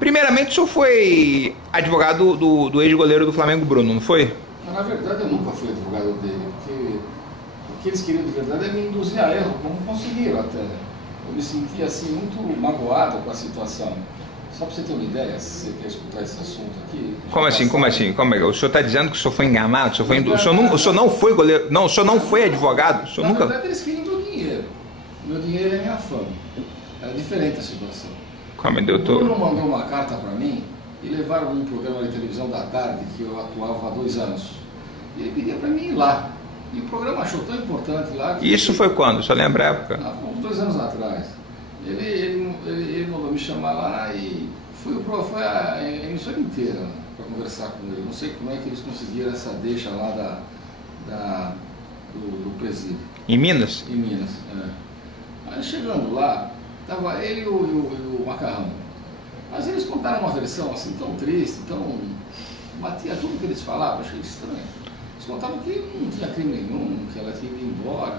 Primeiramente, o senhor foi advogado do ex-goleiro do Flamengo, Bruno, não foi? Na verdade, eu nunca fui advogado dele, porque o que eles queriam de verdade é me induzir a erro, como conseguiram até. Eu me senti assim muito magoado com a situação. Só para você ter uma ideia, se você quer escutar esse assunto aqui... Como assim? Como assim? Como é? O senhor está dizendo que o senhor foi enganado? O senhor não foi goleiro? Não, o senhor não foi advogado? O senhor Na nunca... verdade, eles queriam meu dinheiro. Meu dinheiro é minha fama. Era diferente a situação. Como é, O doutor? Bruno mandou uma carta para mim e levaram um programa de televisão da tarde que eu atuava há 2 anos. E ele pedia para mim ir lá. E o programa achou tão importante lá que... Isso foi quando? O senhor lembra a época? Uns 2 anos atrás. Ele mandou me chamar lá e foi a emissora inteira para conversar com ele. Não sei como é que eles conseguiram essa deixa lá do presídio. Em Minas? Em Minas, é. Aí chegando lá, estava ele e o Macarrão. Mas eles contaram uma versão assim tão triste, tão... batia tudo que eles falavam, achei estranho. Eles contavam que não tinha crime nenhum, que ela tinha ido embora,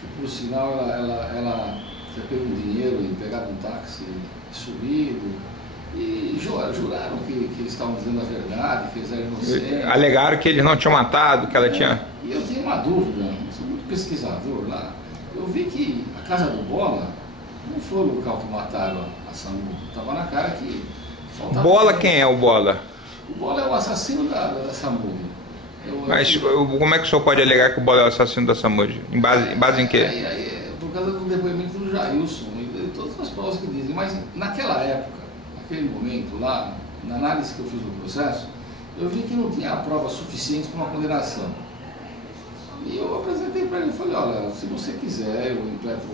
que por sinal ela tinha pego um dinheiro e pegado um táxi e subido. E juraram que eles estavam dizendo a verdade, que eles eram inocentes. Alegaram que eles não tinham matado, que ela tinha... E eu tenho uma dúvida, eu sou muito pesquisador lá. Eu vi que a casa do Bola não foi o local que mataram a Samudio. Estava na cara que faltava... Bola, quem é o Bola? O Bola é o assassino da Samudio. Mas como é que o senhor pode alegar que o Bola é o assassino da Samudio? Em base em quê? Por causa do depoimento do Jailson e de todas as provas que dizem. Mas naquela época, naquele momento lá, na análise que eu fiz do processo, eu vi que não tinha prova suficiente para uma condenação. E eu apresentei para ele e falei, olha, se você quiser, eu impleto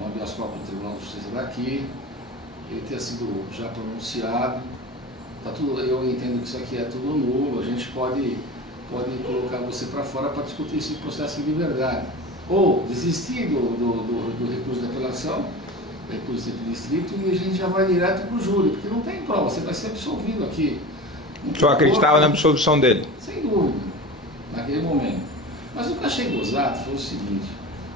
um habeas corpus no Tribunal de Justiça daqui, ele tenha sido já pronunciado, tá tudo, eu entendo que isso aqui é tudo nulo, a gente pode colocar você para fora para discutir esse processo de liberdade. Ou desistir do recurso de apelação, recurso de distrito, e a gente já vai direto para o júri, porque não tem prova, você vai ser absolvido aqui. O senhor acreditava na absolvição dele? Sem dúvida, naquele momento. Mas o que eu achei gozado foi o seguinte,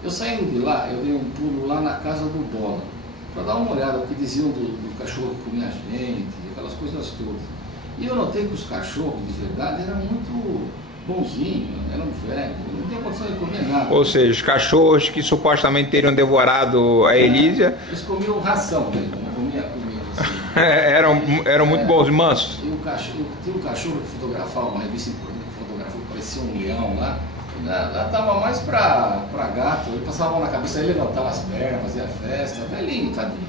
eu saindo de lá, eu dei um pulo lá na casa do Bola, para dar uma olhada, o que diziam do cachorro que comia gente, aquelas coisas todas. E eu notei que os cachorros, de verdade, eram muito bonzinhos, eram velhos, não tinha condição de comer nada. Ou seja, os cachorros que supostamente teriam devorado a Elísia... Eles comiam ração mesmo, não comiam comida assim. eram muito bons e mansos. E tinha um cachorro que fotografava, uma revista que fotografou, parecia um leão lá. Ela estava mais para gato, ele passava a mão na cabeça, aí levantava as pernas, fazia festa, velhinho, tadinho.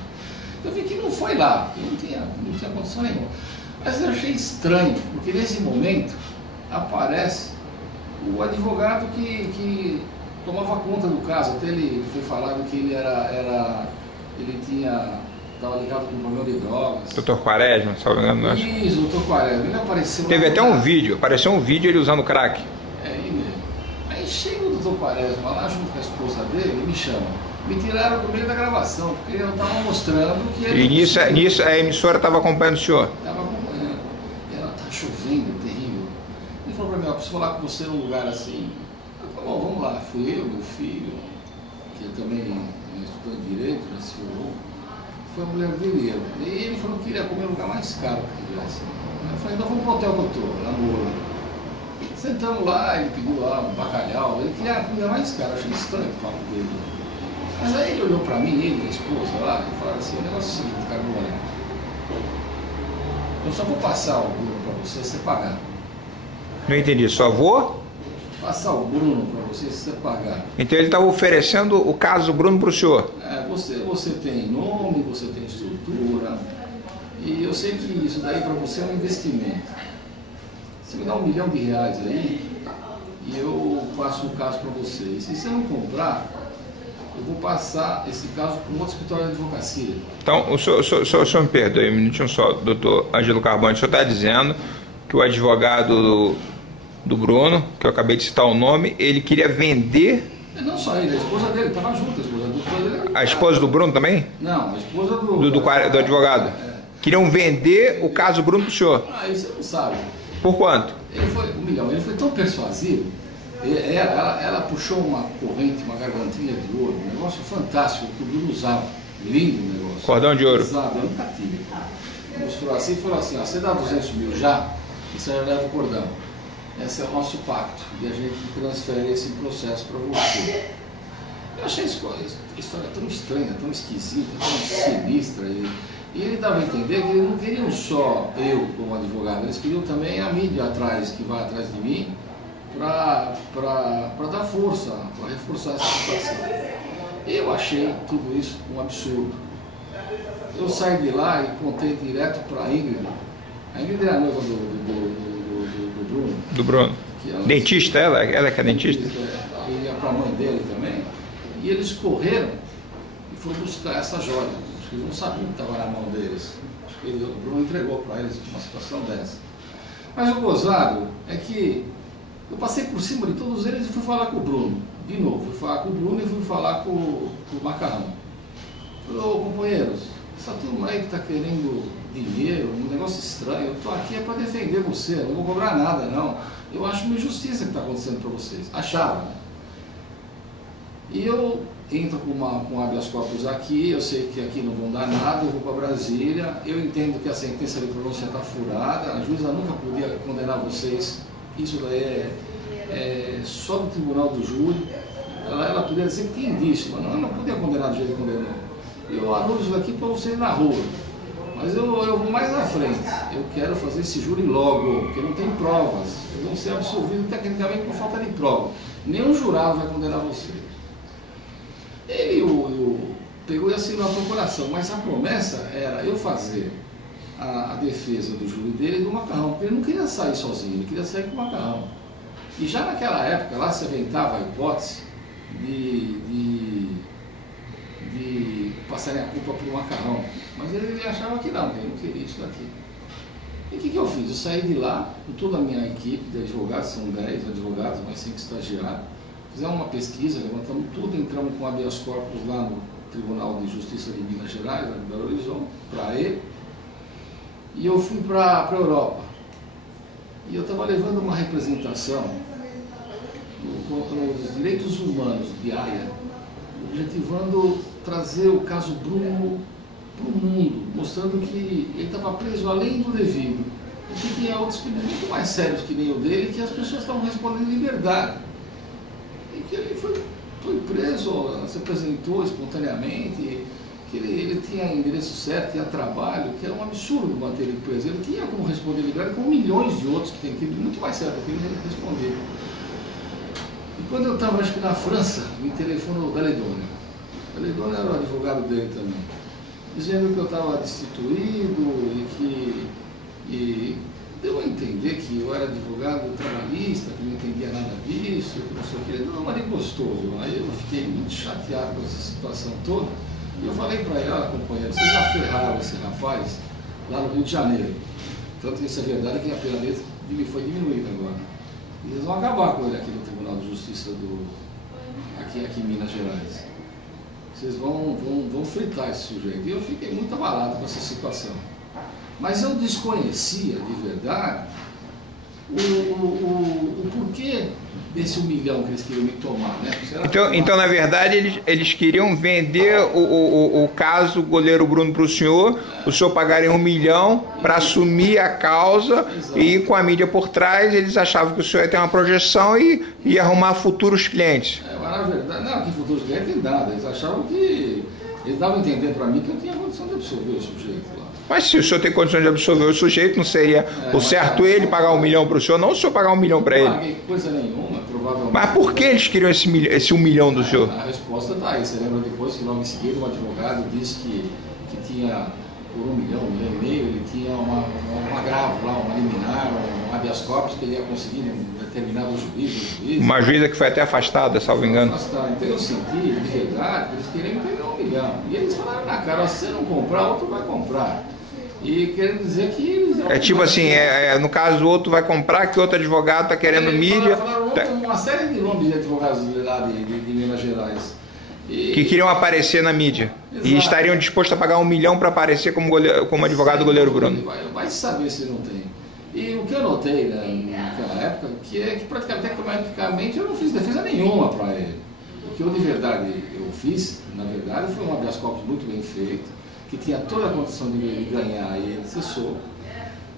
Eu vi que não foi lá, não tinha condição nenhuma. Mas eu achei estranho, porque nesse momento aparece o advogado que tomava conta do caso, até ele foi falado que ele estava ligado com um problema de drogas. Doutor Quaresma, se não me engano. Isso, doutor Quaresma, ele apareceu... Teve até um vídeo, apareceu um vídeo ele usando crack. Aí chega o doutor Quaresma lá junto com a esposa dele e me chama. Me tiraram do meio da gravação, porque eu estava mostrando que ele... E nisso a emissora estava acompanhando o senhor? Estava acompanhando. E ela está chovendo, terrível. Ele falou para mim, ó, preciso falar com você num lugar assim. Eu falei, bom, vamos lá. Fui eu, meu filho, que também é estudante de Direito, já se formou. Foi a mulher dele e eu. E ele falou que queria comer um lugar mais caro que tivesse. Eu falei, então vamos para o hotel que eu estou, lá no Ouro. Sentamos lá, ele pediu lá um bacalhau, ele queria a comida mais cara, achei estranho o papo dele. Mas aí ele olhou pra mim, ele e a esposa lá, e falaram assim, o negócio é o seguinte, Carbone, eu só vou passar o Bruno pra você, se você pagar. Não entendi, só vou? Passar o Bruno pra você, se você pagar. Então ele estava oferecendo o caso do Bruno pro senhor? Você tem nome, você tem estrutura, e eu sei que isso daí pra você é um investimento. Você me dá R$1 milhão aí e eu passo o caso para você. E se você não comprar, eu vou passar esse caso para um outro escritório de advocacia. Então, o senhor me perdoe, um minutinho só, doutor Ângelo Carbone. O senhor está dizendo que o advogado do Bruno, que eu acabei de citar o nome, ele queria vender... Não só ele, a esposa dele estava junto. A esposa do Bruno também? Não, a esposa do advogado. Queriam vender o caso do Bruno para o senhor. Isso você não sabe. Por quanto? Ele foi R$1 milhão, ele foi tão persuasivo, ela puxou uma corrente, uma gargantilha de ouro, um negócio fantástico que o Bruno usava, lindo o negócio. Cordão de ouro. Usava, eu nunca tive. mostrou assim e falou assim, ó, você dá 200 mil já, e você já leva o cordão. Esse é o nosso pacto, e a gente transfere esse processo para você. Eu achei a história tão estranha, tão esquisita, tão sinistra, e ele dava a entender que eles não queriam só eu como advogado, eles queriam também a mídia atrás, que vai atrás de mim, para dar força, para reforçar essa situação. Eu achei tudo isso um absurdo. Eu saí de lá e contei direto para a Ingrid. A Ingrid é a noiva do Bruno. Do Bruno. Dentista, ela que é dentista? E ia para a mãe dele também. E eles correram e foram buscar essa joia. Acho que eles não sabiam que estava na mão deles. Acho que o Bruno entregou para eles uma situação dessa. Mas o gozado é que eu passei por cima de todos eles e fui falar com o Bruno. De novo, fui falar com o Bruno e fui falar com o Macarrão. Falei, ô companheiros, essa turma aí que está querendo dinheiro, um negócio estranho, eu estou aqui é para defender você, eu não vou cobrar nada não. Eu acho uma injustiça que está acontecendo para vocês. Acharam. E eu entro com habeas corpus aqui, eu sei que aqui não vão dar nada, eu vou para Brasília, eu entendo que a sentença de pronúncia está furada, a juíza nunca podia condenar vocês, isso daí é só do tribunal do júri, ela podia dizer que tinha indício, mas ela não podia condenar do jeito que condenou. Eu anulo isso aqui para vocês na rua, mas eu vou mais à frente, eu quero fazer esse júri logo, porque não tem provas, eles vão ser absolvidos tecnicamente por falta de prova, nenhum jurado vai condenar vocês. Ele pegou e assinou a procuração, mas a promessa era eu fazer a defesa do júri dele e do Macarrão, porque ele não queria sair sozinho, ele queria sair com o Macarrão. E já naquela época lá se aventava a hipótese de passarem a culpa para o Macarrão, mas ele achava que não, ele não queria isso daqui. E o que eu fiz? Eu saí de lá com toda a minha equipe de advogados, são 10 advogados, mais 5 estagiários, fizemos uma pesquisa, levantamos tudo, entramos com habeas corpus lá no Tribunal de Justiça de Minas Gerais, lá de Belo Horizonte, para ele, e eu fui para a Europa. E eu estava levando uma representação nos direitos humanos de Haia, objetivando trazer o caso Bruno para o mundo, mostrando que ele estava preso além do devido, e que tinha outros crimes muito mais sérios que nem o dele, que as pessoas estavam respondendo em liberdade. E que ele foi preso, se apresentou espontaneamente, que ele tinha endereço certo, tinha trabalho, que era um absurdo manter ele preso. Ele tinha como responder liberdade com milhões de outros que têm crimes muito mais sérios que ele responder. E quando eu estava, acho que na França, me telefonou o Daledônia. O Daledônia era o advogado dele também, dizendo que eu estava destituído e deu a entender que eu era advogado trabalhista, que não entendia nada disso, que não sei o que. Ele não era gostoso. Aí eu fiquei muito chateado com essa situação toda. E eu falei para ele, olha companheiro, vocês já ferraram esse rapaz lá no Rio de Janeiro. Tanto que isso é verdade que a pena dele foi diminuída agora. E eles vão acabar com ele aqui no Tribunal de Justiça aqui em Minas Gerais. Vocês vão fritar esse sujeito. E eu fiquei muito abalado com essa situação. Mas eu desconhecia de verdade o porquê desse 1 milhão que eles queriam me tomar, né? Então, na verdade, eles queriam vender o caso goleiro Bruno para o senhor pagarem 1 milhão para assumir a causa. Exato. E com a mídia por trás, eles achavam que o senhor ia ter uma projeção e ia arrumar futuros clientes. Mas na verdade, não, que futuros clientes nada, eles achavam que, eles davam a entender para mim que eu tinha condição de absorver o sujeito lá. Mas se o senhor tem condições de absorver o sujeito, não seria o certo ele pagar 1 milhão para o senhor, não o senhor pagar 1 milhão para ele? Não paguei coisa nenhuma, provavelmente. Mas por que eles queriam esse 1 milhão do senhor? A resposta está aí. Você lembra depois que logo em seguida um advogado disse que tinha, por 1 milhão, 1,5 milhão, ele tinha um agravo lá, uma liminar, um habeas corpus que ele ia conseguir um determinado juiz. Uma juíza que foi até afastada, salvo engano. Então eu senti, de verdade, que eles queriam pegar 1 milhão. E eles falaram na cara, se você não comprar, outro vai comprar. E querendo dizer que eles... É tipo assim, no caso o outro vai comprar, que outro advogado está querendo mídia. Falaram uma série de nomes de advogados lá de Minas Gerais. Que queriam aparecer na mídia. Exato. E estariam dispostos a pagar 1 milhão para aparecer como advogado do goleiro Bruno. Vai saber se não tem. E o que eu notei naquela época, que é que praticamente eu não fiz defesa nenhuma para ele. O que eu de verdade eu fiz, na verdade, foi um habeas corpus muito bem feito, que tinha toda a condição de ganhar e ele cessou.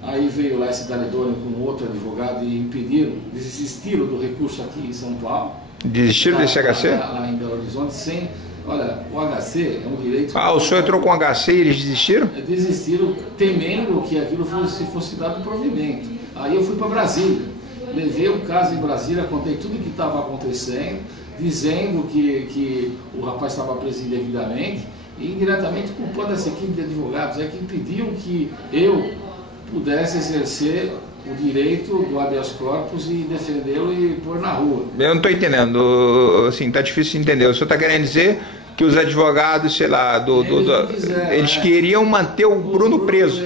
Aí veio lá esse Daledoni com outro advogado e impediram, desistiram do recurso aqui em São Paulo. Desistiram desse HC? Lá em Belo Horizonte, sem... Olha, o HC é um direito... Ah, o senhor entrou com o HC e eles desistiram? Desistiram, temendo que aquilo fosse dado provimento. Aí eu fui para Brasília, levei o caso em Brasília, contei tudo o que estava acontecendo, dizendo que o rapaz estava preso indevidamente e indiretamente culpando essa equipe de advogados, que impediam que eu pudesse exercer o direito do habeas corpus e defendê-lo e pôr na rua. Eu não estou entendendo, assim, tá difícil de entender. O senhor está querendo dizer que os advogados, sei lá, eles queriam manter o Bruno preso,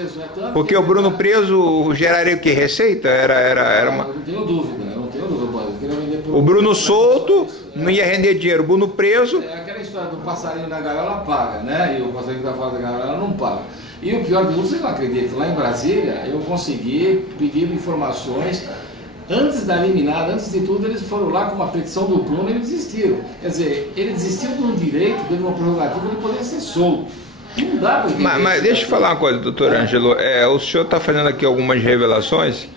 porque o Bruno preso geraria o quê? Receita? Era uma... Eu não tenho dúvida, O Bruno solto não ia render dinheiro, o Bruno preso... É aquela história do passarinho da gaiola paga, né? E o passarinho da fora da gaiola não paga. E o pior de tudo, vocês não acreditam, lá em Brasília eu consegui pedir informações antes da liminada, antes de tudo eles foram lá com uma petição do Bruno e eles desistiram. Quer dizer, ele desistiu de um direito, de uma prerrogativa de poder ser solto. Não dá para entender. Mas deixa eu falar uma coisa, doutor Ângelo, o senhor está fazendo aqui algumas revelações.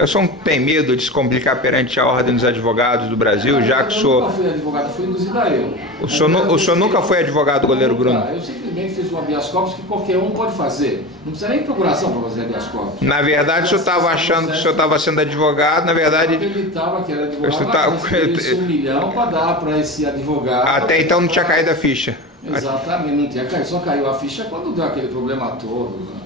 O senhor não tem medo de se complicar perante a Ordem dos Advogados do Brasil, já que o senhor... Eu nunca fui advogado, fui induzido a eu. O senhor nunca foi advogado do goleiro Bruno? Eu simplesmente fiz um habeas corpus que qualquer um pode fazer. Não precisa nem procuração para fazer habeas corpus. Na verdade, o senhor estava achando que o senhor estava sendo advogado, na verdade... Eu acreditava que era advogado, mas esse $1 milhão para dar para esse advogado... Até então não tinha caído a ficha. Exatamente, não tinha caído. Só caiu a ficha quando deu aquele problema todo, né?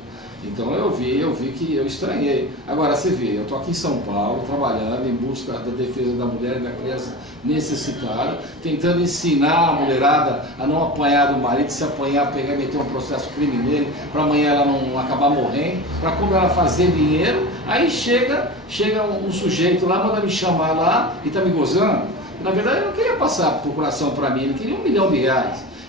Então eu vi que eu estranhei. Agora você vê, eu estou aqui em São Paulo, trabalhando em busca da defesa da mulher e da criança necessitada, tentando ensinar a mulherada a não apanhar do marido, se apanhar, pegar e meter um processo crime nele, para amanhã ela não acabar morrendo, para como ela fazer dinheiro. Aí chega um sujeito lá, manda me chamar lá e está me gozando. Na verdade ele não queria passar procuração para mim, ele queria R$1 milhão.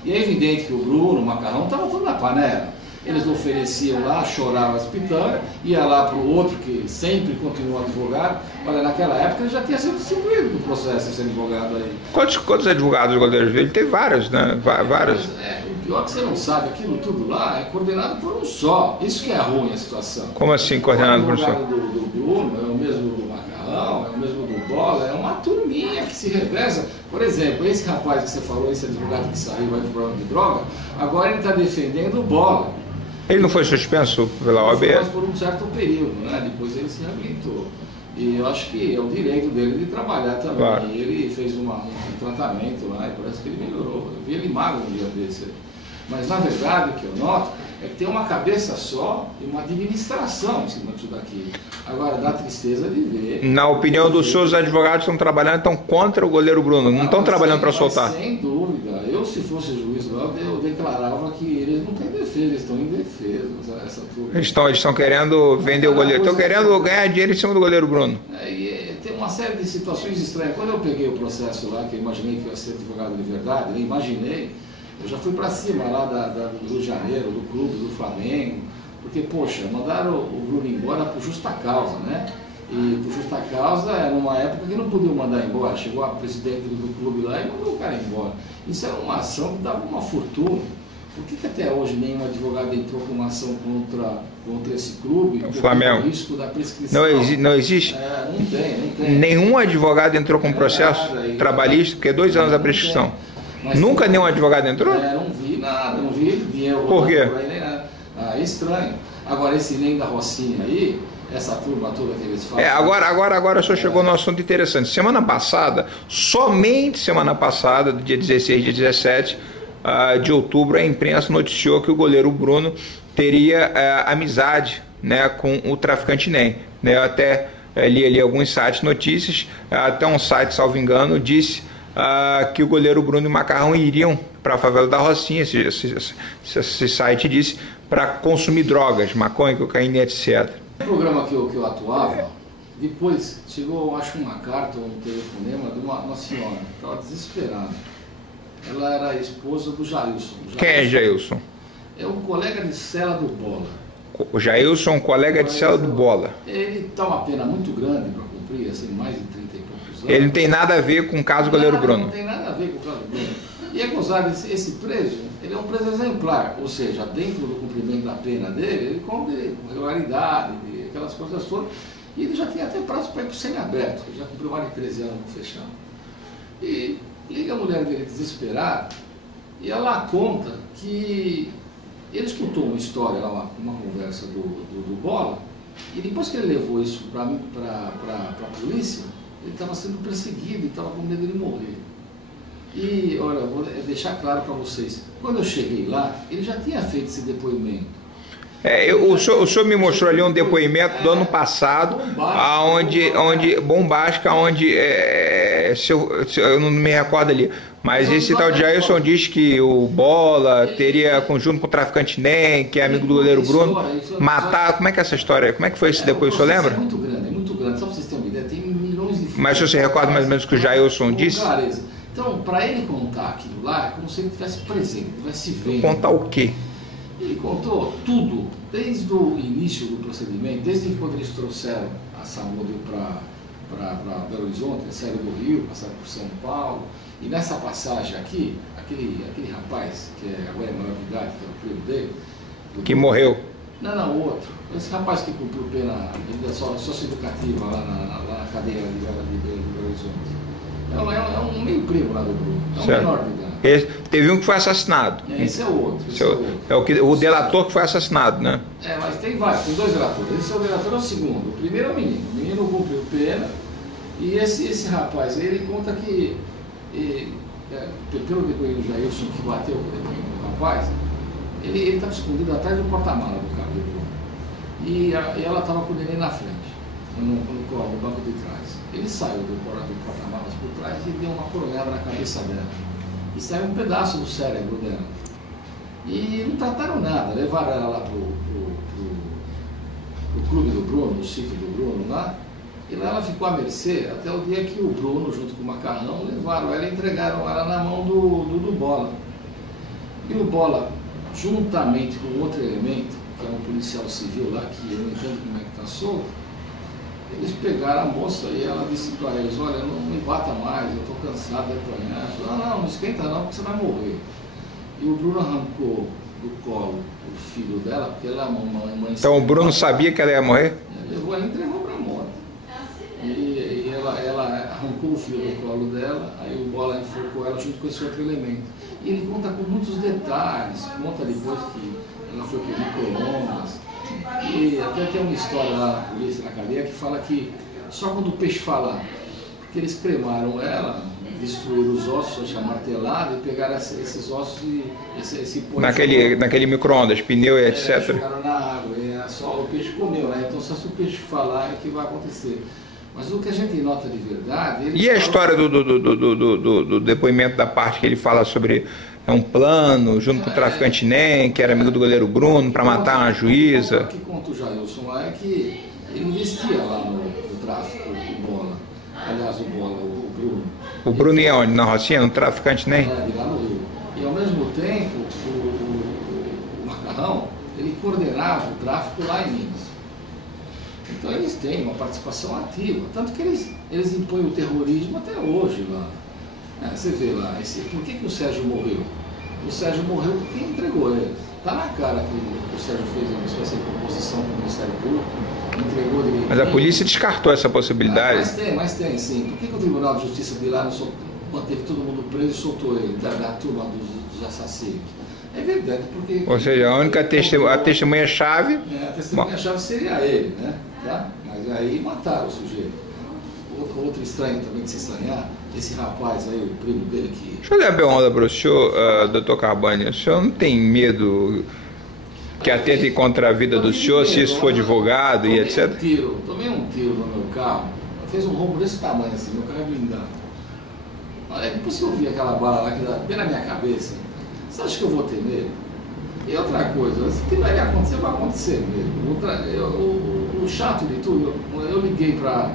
E é evidente que o Bruno, o Macarrão, estava tudo na panela. Eles ofereciam lá, choravam as pitangas, ia lá para o outro que sempre continua advogado. Olha, naquela época ele já tinha sido distribuído do processo esse advogado aí. Quantos advogados o goleiro viu? Ele teve vários, né? Vários. O pior é que você não sabe, aquilo tudo lá é coordenado por um só. Isso que é ruim a situação. Como assim coordenado por um só? O advogado do Bruno é o mesmo do Macarrão, é o mesmo do Bola, é uma turminha que se reveza. Por exemplo, esse rapaz que você falou, esse advogado que saiu vai de problema de droga, agora ele está defendendo o Bola. Ele não foi suspenso pela OAB? Mas por um certo período, né? Depois ele se reabilitou. E eu acho que é o direito dele de trabalhar também. Claro. E ele fez um tratamento lá e parece que ele melhorou. Eu vi ele magro um dia desse aí. Mas na verdade o que eu noto é que tem uma cabeça só e uma administração em cima disso daqui. Agora dá tristeza de ver. Na opinião dos seus advogados estão trabalhando então contra o goleiro Bruno, não estão trabalhando para soltar? Sem dúvida. Eu, se fosse juiz, eu declarava que eles não têm defesa, eles estão indefesos. Essa turma. Eles estão querendo vender o goleiro, estão querendo ganhar dinheiro em cima do goleiro Bruno. Tem uma série de situações estranhas. Quando eu peguei o processo lá, que eu imaginei que ia ser advogado de verdade, eu já fui para cima lá do Rio de Janeiro, do clube, do Flamengo, porque, poxa, mandaram o Bruno embora por justa causa, né? E por justa causa, numa época que não podiam mandar embora. Chegou a presidente do clube lá e mandou o cara embora. Isso era uma ação que dava uma fortuna. Por que até hoje nenhum advogado entrou com uma ação contra esse clube? O Flamengo. O risco da prescrição. Não existe? Não tem. Nenhum advogado entrou com processo trabalhista, porque é 2 anos a prescrição. Mas nunca nenhum advogado entrou? Não vi nada, não vi dinheiro. Por quê? É estranho. Agora, esse nem da Rocinha aí, essa turma toda que eles falam... Agora o senhor chegou num assunto interessante. Semana passada, somente semana passada, do dia 16 e 17 de outubro, a imprensa noticiou que o goleiro Bruno teria amizade, né, com o traficante Ney. Né? Eu até li ali alguns sites notícias, até um site, salvo engano, disse que o goleiro Bruno e o Macarrão iriam para a favela da Rocinha, esse site disse, para consumir drogas, maconha, cocaína, etc. No programa que eu atuava, depois chegou, acho, uma carta ou um telefonema de uma senhora, estava desesperada. Ela era a esposa do Jailson. Quem é Jailson? É um colega de cela do Bola. O Jailson é um colega de cela do Bola. Ele está uma pena muito grande para cumprir, assim, mais de 30 e poucos anos. Ele não tem nada a ver com o caso do goleiro Bruno. Não tem nada a ver com o caso do Bruno. E é gozado, esse preso ele é um preso exemplar, ou seja, dentro do cumprimento da pena dele, ele cumpre com regularidade, aquelas coisas todas, e ele já tinha até prazo para ir para o semiaberto, ele já cumpriu mais de 13 anos no fechado. E liga a mulher dele desesperada, e ela conta que ele escutou uma história, uma conversa do Bola, e depois que ele levou isso para a polícia, ele estava sendo perseguido e estava com medo de morrer. E, olha, vou deixar claro para vocês, quando eu cheguei lá, ele já tinha feito esse depoimento. O senhor me mostrou ali um depoimento do ano passado, bombástica, onde eu não me recordo ali, mas esse tal de Jailson diz que o Bola teria conjunto com o traficante NEM, que é amigo do goleiro Bruno, matar. Como é que é essa história? Como é que foi esse depoimento, o senhor lembra? É muito grande, só para vocês terem uma ideia, tem milhões de... Mas se você recorda mais ou menos o que o Jailson disse? Clareza. Então, para ele contar aquilo lá, é como se ele estivesse presente, estivesse vendo. Contar o quê? Ele contou tudo, desde o início do procedimento, desde quando eles trouxeram a Samudio para Belo Horizonte, eles saíram do Rio, passaram por São Paulo, e nessa passagem aqui, aquele rapaz, que agora é maior de idade, que era o primo dele... Que morreu. Não, outro. Esse rapaz que cumpriu pena socioeducativa lá na cadeia de Belo Horizonte. É um meio primo lá do Bruno, é um menor de idade. Teve um que foi assassinado. Esse é o outro. O delator que foi assassinado, né? Mas tem vários, tem 2 delatores. Esse é o delator, é o segundo. O primeiro é o menino cumpriu pena, e esse rapaz, ele conta que, pelo depoimento do Jailson, que bateu o rapaz, ele estava escondido atrás do porta-mala do carro do Bruno. E ela estava com o neném na frente, no banco de trás. Ele saiu do porta-malas por trás e deu uma coronhada na cabeça dela. E saiu um pedaço do cérebro dela. E não trataram nada, levaram ela lá pro clube do Bruno, no sítio do Bruno lá, e lá ela ficou à mercê até o dia que o Bruno, junto com o Macarrão, levaram ela e entregaram ela na mão do Bola. E o Bola, juntamente com outro elemento, que é um policial civil lá, que eu não entendo como é que está solto, eles pegaram a moça e ela disse para eles, olha, não me bata mais, eu estou cansado de apanhar. Não esquenta não, porque você vai morrer. E o Bruno arrancou do colo o filho dela, porque ela é uma mãe... Então o Bruno sabia que ela ia morrer? Ela entregou para a morte. E ela arrancou o filho do colo dela, aí o Bola enforcou ela junto com esse outro elemento. E ele conta com muitos detalhes, conta depois que ela foi por micro-ondas. E até tem uma história lá na polícia, na cadeia, que fala que só quando o peixe fala, porque eles cremaram ela, destruíram os ossos, martelado, e pegaram esses ossos e esse pó. Naquele micro-ondas, pneu e etc. Jogaram na água, só o peixe comeu, né? Então só se o peixe falar é que vai acontecer. Mas o que a gente nota de verdade... E a história do depoimento da parte que ele fala sobre um plano, junto com o traficante NEM, que era amigo do goleiro Bruno, para matar uma juíza? O que conta o Jailson lá é que ele investia lá no tráfico, o Bola. Aliás, o Bola, o Bruno. O Bruno ia onde? Na Rocinha? No traficante NEM? Lá no Rio. E ao mesmo tempo, o Macarrão, ele coordenava o tráfico lá em Minas. Então eles têm uma participação ativa, tanto que eles impõem o terrorismo até hoje lá. Você vê lá, por que o Sérgio morreu? O Sérgio morreu porque entregou ele. Está na cara que o Sérgio fez uma espécie de composição com o Ministério Público, entregou direitinho. Mas a polícia descartou essa possibilidade. Mas tem sim. Por que o Tribunal de Justiça de lá manteve todo mundo preso e soltou ele, da turma dos assassinos? É verdade, porque... Ou seja, a única testemunha-chave... A testemunha-chave seria ele, né? Tá? Mas aí mataram o sujeito. Outro estranho também de se estranhar, esse rapaz aí, o primo dele que... Deixa eu dar bem onda para o senhor, doutor Carbani. O senhor não tem medo que atentem contra a vida do senhor, se isso for divulgado e etc? Tomei um tiro no meu carro, fez um rombo desse tamanho assim, meu carro é blindado. Olha, depois que eu vi aquela bala lá que dá bem na minha cabeça, você acha que eu vou ter medo? E outra coisa, o que vai acontecer, vai acontecer mesmo. O chato de tudo, eu liguei para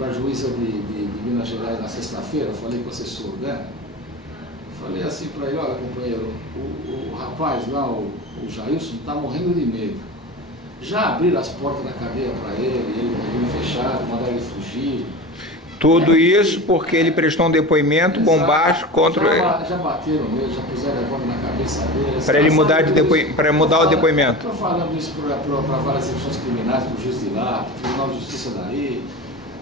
a juíza de Minas Gerais na sexta-feira, falei com o assessor dela, falei assim para ele, olha companheiro, o rapaz lá, o Jailson, está morrendo de medo. Já abriram as portas da cadeia para ele fechado, mandaram ele fugir. Tudo isso porque ele prestou um depoimento bombástico contra... Já bateram nele, já puseram a bomba na cabeça dele. Para ele mudar, para mudar o depoimento. Estou falando isso para várias instituições criminais, para o juiz de lá, para o Tribunal de Justiça daí.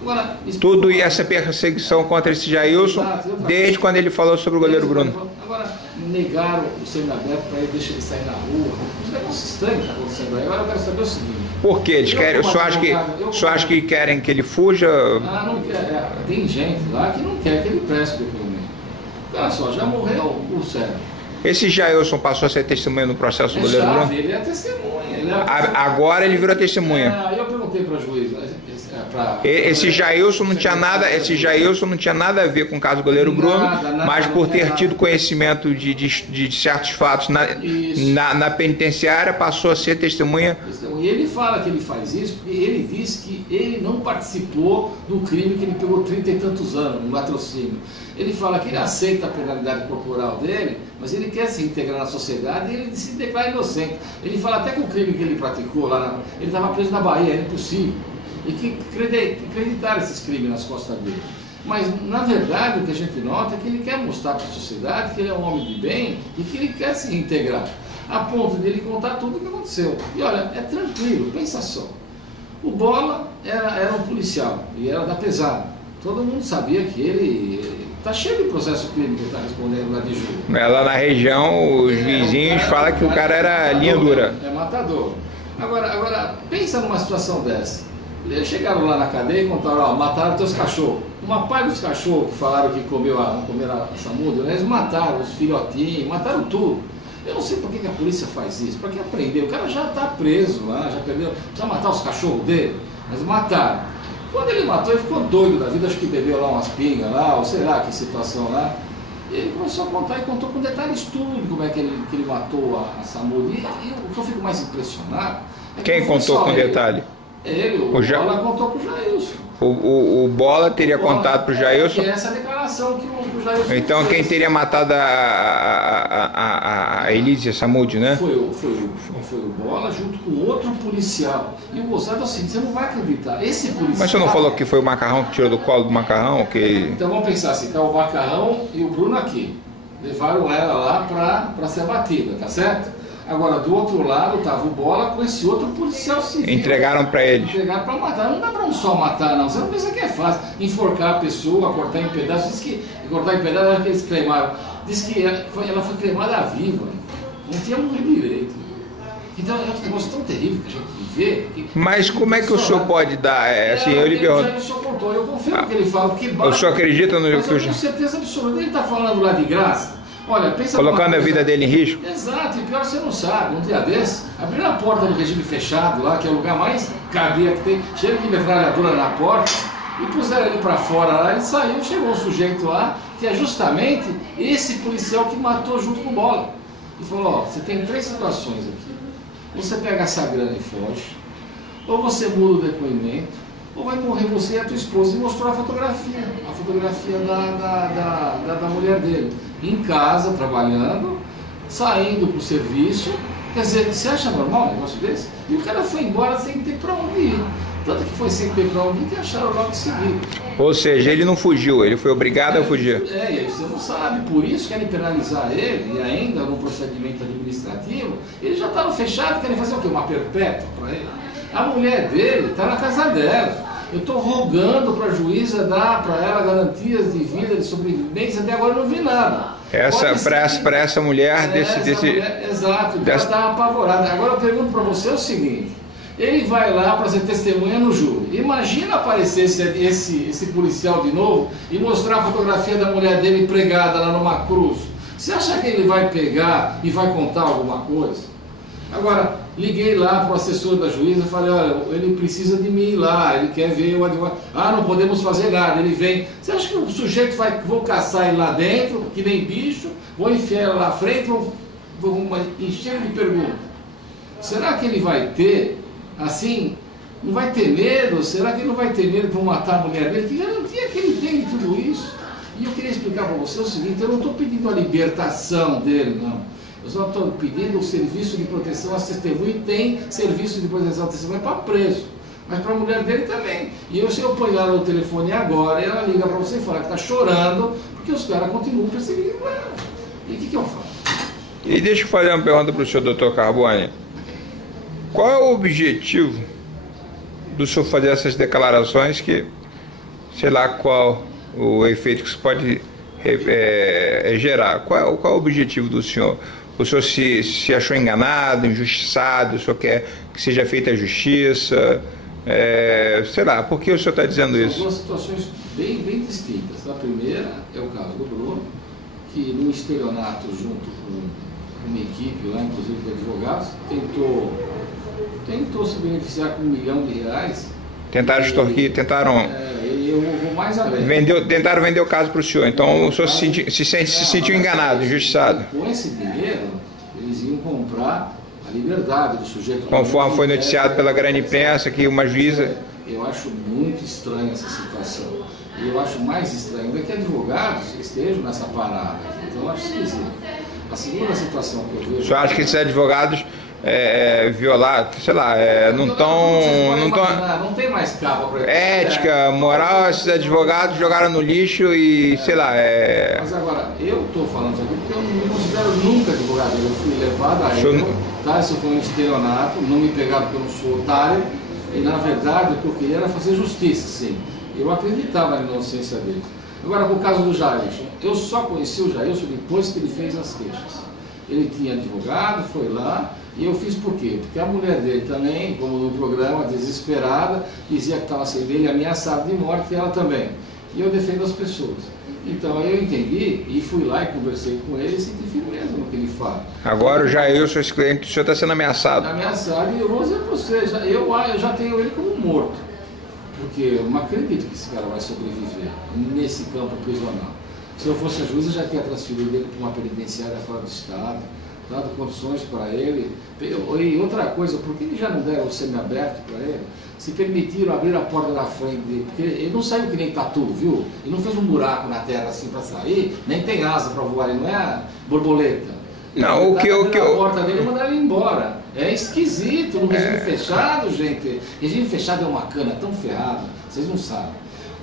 Agora, tudo e essa perseguição contra esse Jailson, desde quando ele falou sobre o goleiro Bruno. Agora, negaram o semiaberto para ele deixar ele sair na rua. Um negócio estranho que está acontecendo aí. Agora eu quero saber o seguinte. Por que eles querem? O senhor acha que querem que ele fuja? Ah, não quer. Tem gente lá que não quer que ele preste o depoimento. Olha só, já morreu o Sérgio. Esse Jailson passou a ser testemunha no processo do goleiro Bruno? Ele é testemunha. Agora ele virou testemunha. Eu perguntei para a juíza. Esse Jailson não tinha nada a ver com o caso do goleiro Bruno, mas por ter tido conhecimento de certos fatos na penitenciária, passou a ser testemunha. E ele fala que ele faz isso porque ele diz que ele não participou do crime que ele pegou 30 e tantos anos, no latrocínio. Ele fala que ele aceita a penalidade corporal dele, mas ele quer se integrar na sociedade e ele se declara inocente. Ele fala até que o crime que ele praticou lá, ele estava preso na Bahia, era impossível. E que acreditaram esses crimes nas costas dele. Mas, na verdade, o que a gente nota é que ele quer mostrar para a sociedade que ele é um homem de bem e que ele quer se integrar, a ponto de ele contar tudo o que aconteceu. E olha, é tranquilo, pensa só. O Bola era um policial e era da pesada. Todo mundo sabia que ele está cheio de processo crime que ele está respondendo lá de julho. Lá na região, os vizinhos falam que o cara era linha dura. É matador. Agora, pensa numa situação dessa. Eles chegaram lá na cadeia e contaram, ó, mataram teus cachorros. Uma parte dos cachorros que falaram que comeram a samuda, né, eles mataram os filhotinhos, mataram tudo. Eu não sei por que a polícia faz isso, para que aprender? O cara já está preso lá, já perdeu, precisa matar os cachorros dele, mas mataram. Quando ele matou, ele ficou doido da vida, acho que bebeu lá umas pingas lá, ou sei lá que situação lá. E ele começou a contar e contou com detalhes tudo como é que ele matou a samuda. E o que eu fico mais impressionado é que quem contou com detalhe? Ele, o Bola contou para o Jailson. O Bola teria contado para o Jailson? É essa declaração que o Jailson então fez. Quem teria matado a Elísia Samúdio, né? Foi o Bola junto com outro policial. E o gozado é o seguinte, você não vai acreditar. Esse policial... Mas você não falou que foi o Macarrão que tirou do colo do Macarrão? Que... Então vamos pensar assim, tá o Macarrão e o Bruno aqui. Levaram ela lá para ser abatida, tá certo? Agora, do outro lado, estava o Bola com esse outro policial civil. Entregaram para ele. Entregaram para matar. Não dá para um só matar, não. Você não pensa que é fácil. Enforcar a pessoa, cortar em pedaços. Diz que cortar em pedaços era que eles cremaram. Diz que ela foi cremada viva. Não tinha morrido direito. Então, é um negócio tão terrível que a gente vê. Mas como é que o senhor pode dar? Assim, eu lhe pergunto. Eu confio no que ele fala. O senhor acredita no que eu tenho certeza absoluta. Ele está falando lá de graça. Olha, pensa colocando a vida dele em risco? Exato, e pior você não sabe, um dia desse, abriram a porta do regime fechado lá, que é o lugar mais cabia que tem, cheio de metralhadora na porta, e puseram ele para fora lá, ele saiu, chegou um sujeito lá, que é justamente esse policial que matou junto com o Bola. E falou, ó, você tem 3 situações aqui, você pega essa grana e foge, ou você muda o depoimento, ou vai morrer você e a tua esposa. E mostrou a fotografia da mulher dele, em casa, trabalhando, saindo para o serviço. Quer dizer, você acha normal um negócio desse? E o cara foi embora sem ter para onde ir. Tanto que foi sem ter para onde ir que acharam logo de seguida. Ou seja, ele não fugiu, ele foi obrigado a fugir. E aí você não sabe, por isso querem penalizar ele, e ainda no procedimento administrativo, ele já estava fechado, querem fazer o quê? Uma perpétua para ele? A mulher dele está na casa dela. Eu estou rogando para a juíza dar para ela garantias de vida, de sobrevivência, até agora eu não vi nada. Para essa mulher mulher, exato, ela está apavorada. Agora eu pergunto para você o seguinte, ele vai lá para ser testemunha no júri. Imagina aparecer esse policial de novo e mostrar a fotografia da mulher dele pregada lá numa cruz. Você acha que ele vai pegar e vai contar alguma coisa? Agora, liguei lá para o assessor da juíza e falei, olha, ele precisa de mim lá, ele quer ver o advogado. Ah, não podemos fazer nada, ele vem. Você acha que o sujeito vou caçar ele lá dentro, que nem bicho, vou enfiar ele lá à frente, vou encher de perguntas. Será que ele vai ter, assim, não vai ter medo? Será que ele não vai ter medo que vão matar a mulher dele? Que garantia que ele tem de tudo isso? E eu queria explicar para você o seguinte, eu não estou pedindo a libertação dele, não. Eu só estou pedindo o serviço de proteção às testemunhas e tem serviço de proteção às testemunhas para preso. mas para a mulher dele também. E se eu pôr ela no telefone agora, ela liga para você e fala que está chorando, porque os caras continuam perseguindo ela. E o que eu faço? E deixa eu fazer uma pergunta para o senhor, doutor Carbone. Qual é o objetivo do senhor fazer essas declarações que, sei lá qual o efeito que isso pode gerar? Qual é o objetivo do senhor? O senhor se achou enganado, injustiçado, o senhor quer que seja feita a justiça? Sei lá, por que o senhor está dizendo isso? São duas situações bem distintas. A primeira é o caso do Bruno, que num estelionato junto com uma equipe lá, inclusive de advogados, tentou se beneficiar com R$1 milhão. Tentaram extorquir, tentaram... eu vou mais além. Tentaram vender o caso para o senhor, então o senhor se sentiu enganado, injustiçado. Com esse dinheiro, eles iam comprar a liberdade do sujeito. Conforme foi noticiado pela grande imprensa, que uma juíza... Eu acho muito estranha essa situação. E eu acho mais estranho ainda que advogados estejam nessa parada. Então eu acho esquisito. A segunda situação que eu vejo... O senhor acha que esses advogados violar, sei lá, não tem mais capa para ética, moral, esses advogados jogaram no lixo e sei lá, Mas agora, eu estou falando isso aqui porque eu não me considero nunca advogado. Eu fui levado a erro, tá? Isso foi um estelionato, não me pegaram porque eu não sou otário. E na verdade o que eu queria era fazer justiça, sim. Eu acreditava na inocência dele. Agora, com o caso do Jailson, eu só conheci o Jailson depois que ele fez as queixas. Ele tinha advogado, foi lá, e eu fiz por quê? Porque a mulher dele também, como no programa, desesperada, dizia que estava sendo ele ameaçado de morte, e ela também. E eu defendo as pessoas. Então eu entendi e fui lá e conversei com ele e senti firmeza no que ele fala. Agora o Jailson, esse cliente, o senhor está sendo ameaçado. Ameaçado, e eu vou dizer para você, eu já tenho ele como morto. Porque eu não acredito que esse cara vai sobreviver nesse campo prisional. Se eu fosse a juíza, eu já tinha transferido ele para uma penitenciária fora do estado, dado condições para ele. E outra coisa, por que eles já não deram o semiaberto para ele? Se permitiram abrir a porta da frente dele, porque ele não saiu que nem tatu, viu? Ele não fez um buraco na terra assim para sair, nem tem asa para voar, ele não é a borboleta. Não, o que eu... A porta dele e mandaram ele embora. É esquisito, no regime fechado, gente. Regime fechado é uma cana tão ferrada, vocês não sabem.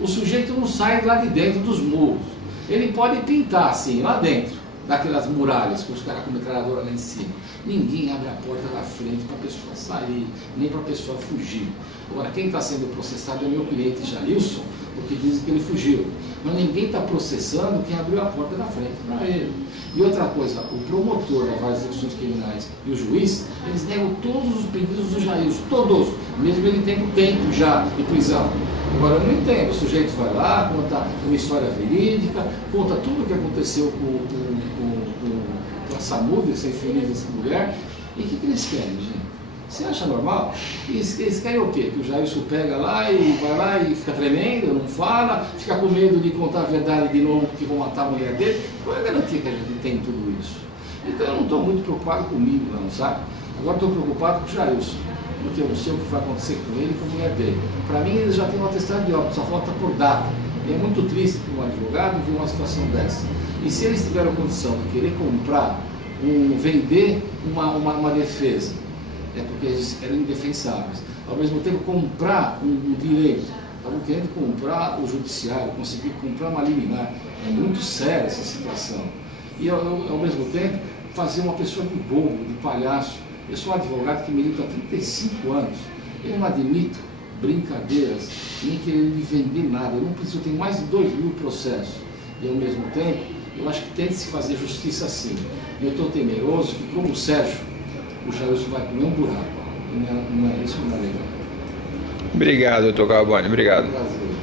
O sujeito não sai lá de dentro dos muros. Ele pode pintar assim, lá dentro, daquelas muralhas com os caras com metralhadora lá em cima. Ninguém abre a porta da frente para a pessoa sair, nem para a pessoa fugir. Agora, quem está sendo processado é meu cliente Jailson, porque dizem que ele fugiu. Mas ninguém está processando quem abriu a porta da frente para ele. E outra coisa, o promotor das várias execuções criminais e o juiz, eles negam todos os pedidos do Jailson, todos, mesmo ele tendo tempo já de prisão. Agora, eu não entendo, o sujeito vai lá, conta uma história verídica, conta tudo o que aconteceu com a Samuda, essa infeliz dessa mulher, e o que eles querem, gente? Você acha normal? Eles querem o quê? Que o Jailson pega lá e vai lá e fica tremendo, não fala, fica com medo de contar a verdade de novo porque vão matar a mulher dele. Qual é a garantia que a gente tem tudo isso? Então eu não estou muito preocupado comigo, não, sabe? Agora estou preocupado com o Jailson, porque eu não sei o que vai acontecer com ele e com a mulher dele. Para mim, eles já têm um atestado de óbito, só falta por data. E é muito triste para um advogado ver uma situação dessa. E se eles tiveram condição de querer comprar, vender uma defesa, é porque eles eram indefensáveis. Ao mesmo tempo, comprar um direito. Estavam querendo comprar o judiciário, conseguir comprar uma liminar. É muito séria essa situação. E, ao mesmo tempo, fazer uma pessoa de bobo, de palhaço. Eu sou um advogado que milita há 35 anos. Eu não admito brincadeiras, nem querer me vender nada. Eu não preciso, eu tenho mais de 2.000 processos. E, ao mesmo tempo, eu acho que tem que se fazer justiça assim. E eu estou temeroso que, como o Sérgio, o Jailson vai comer um buraco. Não é isso, não é legal. Obrigado, doutor Carbone. Obrigado. Prazer.